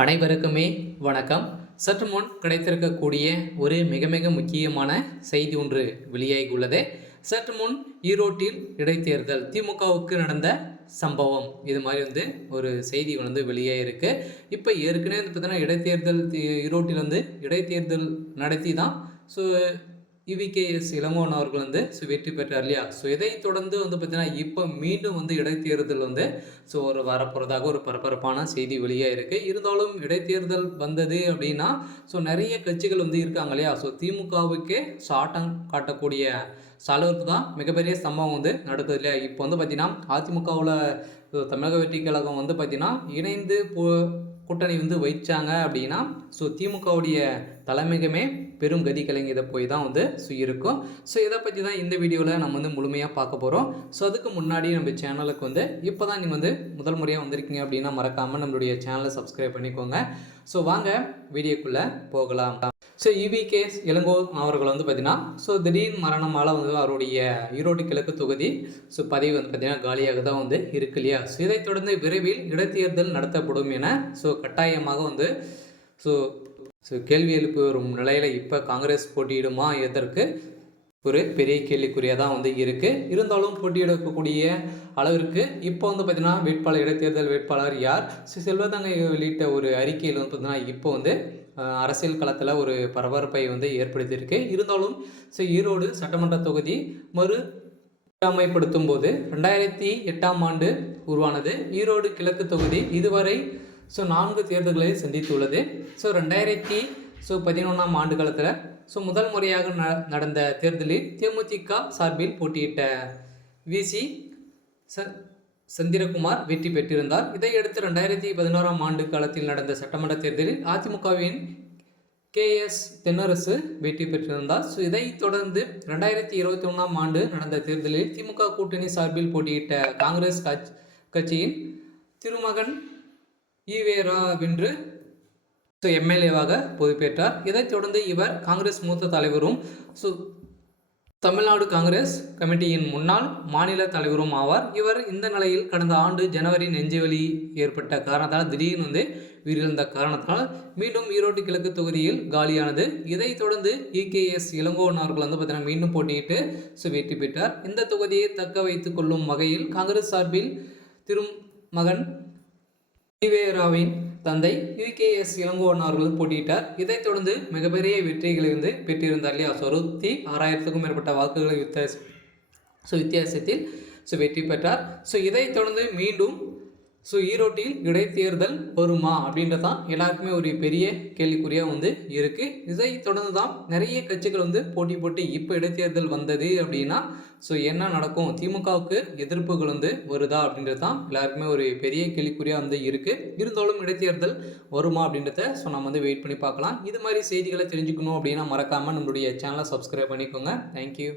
அனைவருக்குமே வணக்கம். சற்று முன் கிடைத்திருக்கக்கூடிய ஒரு மிக மிக முக்கியமான செய்தி ஒன்று வெளியாகியுள்ளது. சற்று முன் ஈரோட்டில் இடைத்தேர்தல் திமுகவுக்கு நடந்த சம்பவம் இது மாதிரி ஒரு செய்தி வெளியாகிருக்கு. இப்போ ஏற்கனவே பார்த்தீங்கன்னா இடைத்தேர்தல் ஈரோட்டில் இடைத்தேர்தல் நடத்தி தான் இவிகேஎஸ் இளங்கோவன் அவர்கள் வெற்றி பெற்றார் இல்லையா. இதை தொடர்ந்து பார்த்தீங்கன்னா இப்போ மீண்டும் இடைத்தேர்தல் ஒரு வரப்போகிறதாக ஒரு பரபரப்பான செய்தி வெளியாக இருக்குது. இருந்தாலும் இடைத்தேர்தல் வந்தது அப்படின்னா நிறைய கட்சிகள் இருக்காங்க இல்லையா. திமுகவுக்கே ஆட்டம் காட்டக்கூடிய அளவுக்கு தான் மிகப்பெரிய சம்பவம் நடக்குது இல்லையா. இப்போ பார்த்தீங்கன்னா அதிமுகவில் தமிழக வெற்றி கழகம் பார்த்தீங்கன்னா இணைந்து கூட்டணி வைச்சாங்க அப்படின்னா திமுகவுடைய தலைமையகமே பெரும் கதி கலங்கியதை போய் தான் இருக்கும். இதை பற்றி தான் இந்த வீடியோவில் நம்ம முழுமையாக பார்க்க போகிறோம். அதுக்கு முன்னாடி நம்ம சேனலுக்கு இப்போ தான் நீங்கள் முதல் முறையாக வந்திருக்கீங்க அப்படின்னா மறக்காமல் நம்மளுடைய சேனலை சப்ஸ்கிரைப் பண்ணிக்கோங்க. வாங்க வீடியோக்குள்ளே போகலாம். இவிகேஎஸ் இளங்கோவன் அவர்கள் பார்த்தீங்கன்னா திடீர் மரணமால் அவருடைய ஈரோடு கிழக்கு தொகுதி பதவி பார்த்தீங்கன்னா காலியாக தான் இருக்கு இல்லையா. இதைத் தொடர்ந்து விரைவில் இடைத்தேர்தல் நடத்தப்படும் என கட்டாயமாக கேள்வி எழுப்பி வரும் நிலையில் இப்போ காங்கிரஸ் போட்டியிடுமா எதற்கு ஒரு பெரிய கேள்விக்குறியாக தான் இருக்குது. இருந்தாலும் போட்டியிடக்கூடிய அளவிற்கு இப்போ பார்த்தீங்கன்னா வேட்பாளர் இடைத்தேர்தல் வேட்பாளர் யார் செல்வதங்கை வெளியிட்ட ஒரு அறிக்கையில் பார்த்தீங்கன்னா இப்போ அரசியல் களத்தில் ஒரு பரபரப்பை ஏற்படுத்தியிருக்கு. இருந்தாலும் ஈரோடு சட்டமன்ற தொகுதி மறு அமைப்படுத்தும் போது 2008ஆம் ஆண்டு உருவானது. ஈரோடு கிழக்கு தொகுதி இதுவரை 4 தேர்தல்களை சந்தித்துள்ளது. 2011ஆம் ஆண்டு காலத்தில் முதல் முறையாக நடந்த தேர்தலில் தேமுதிக சார்பில் போட்டியிட்ட விசி சந்திரகுமார் வெற்றி பெற்றிருந்தார். இதையடுத்து 2011ஆம் ஆண்டு காலத்தில் நடந்த சட்டமன்ற தேர்தலில் அதிமுகவின் KS தென்னரசு வெற்றி பெற்றிருந்தார். இதைத் தொடர்ந்து 2021ஆம் ஆண்டு நடந்த தேர்தலில் திமுக கூட்டணி சார்பில் போட்டியிட்ட காங்கிரஸ் கட்சியின் திருமகன் ஈவேரா வென்று எம்எல்ஏவாக பொறுப்பேற்றார். இதைத் தொடர்ந்து இவர் காங்கிரஸ் மூத்த தலைவரும் தமிழ்நாடு காங்கிரஸ் கமிட்டியின் முன்னாள் மாநில தலைவரும் ஆவார். இவர் இந்த நிலையில் கடந்த ஆண்டு ஜனவரி நெஞ்சுவலி ஏற்பட்ட காரணத்தால் திடீர்னு உயிரிழந்த காரணத்தால் மீண்டும் ஈரோடு கிழக்கு தொகுதியில் காலியானது. இதைத் தொடர்ந்து இகேஎஸ் இளங்கோவன் அவர்கள் பார்த்தீங்கன்னா மீண்டும் போட்டியிட்டு வெற்றி பெற்றார். இந்த தொகுதியை தக்க வைத்துக் கொள்ளும் வகையில் காங்கிரஸ் சார்பில் திருமகன் ஈவேராவின் தந்தை யுகேஎஸ் இளங்கோவன் அவர்கள் போட்டியிட்டார். இதைத் தொடர்ந்து மிகப்பெரிய வெற்றிகளை பெற்றிருந்தார் இல்லையா. 66,000க்கும் மேற்பட்ட வாக்குகளை வித்தியாசத்தில் வெற்றி பெற்றார். இதைத் தொடர்ந்து மீண்டும் ஈரோட்டில் இடைத்தேர்தல் வருமா அப்படின்றதான் எல்லாருக்குமே ஒரு பெரிய கேள்விக்குறியாக இருக்குது. இதை தொடர்ந்து தான் நிறைய கட்சிகள் போட்டி இப்போ இடைத்தேர்தல் வந்தது அப்படின்னா என்ன நடக்கும், திமுகவுக்கு எதிர்ப்புகள் வருதா அப்படின்றது தான் எல்லாருக்குமே ஒரு பெரிய கேள்விக்குறியாக இருக்குது. இருந்தாலும் இடைத்தேர்தல் வருமா அப்படின்றத நம்ம வெயிட் பண்ணி பார்க்கலாம். இது மாதிரி செய்திகளை தெரிஞ்சுக்கணும் அப்படின்னா மறக்காமல் நம்மளுடைய சேனலை சப்ஸ்கிரைப் பண்ணிக்கோங்க. தேங்க்யூ.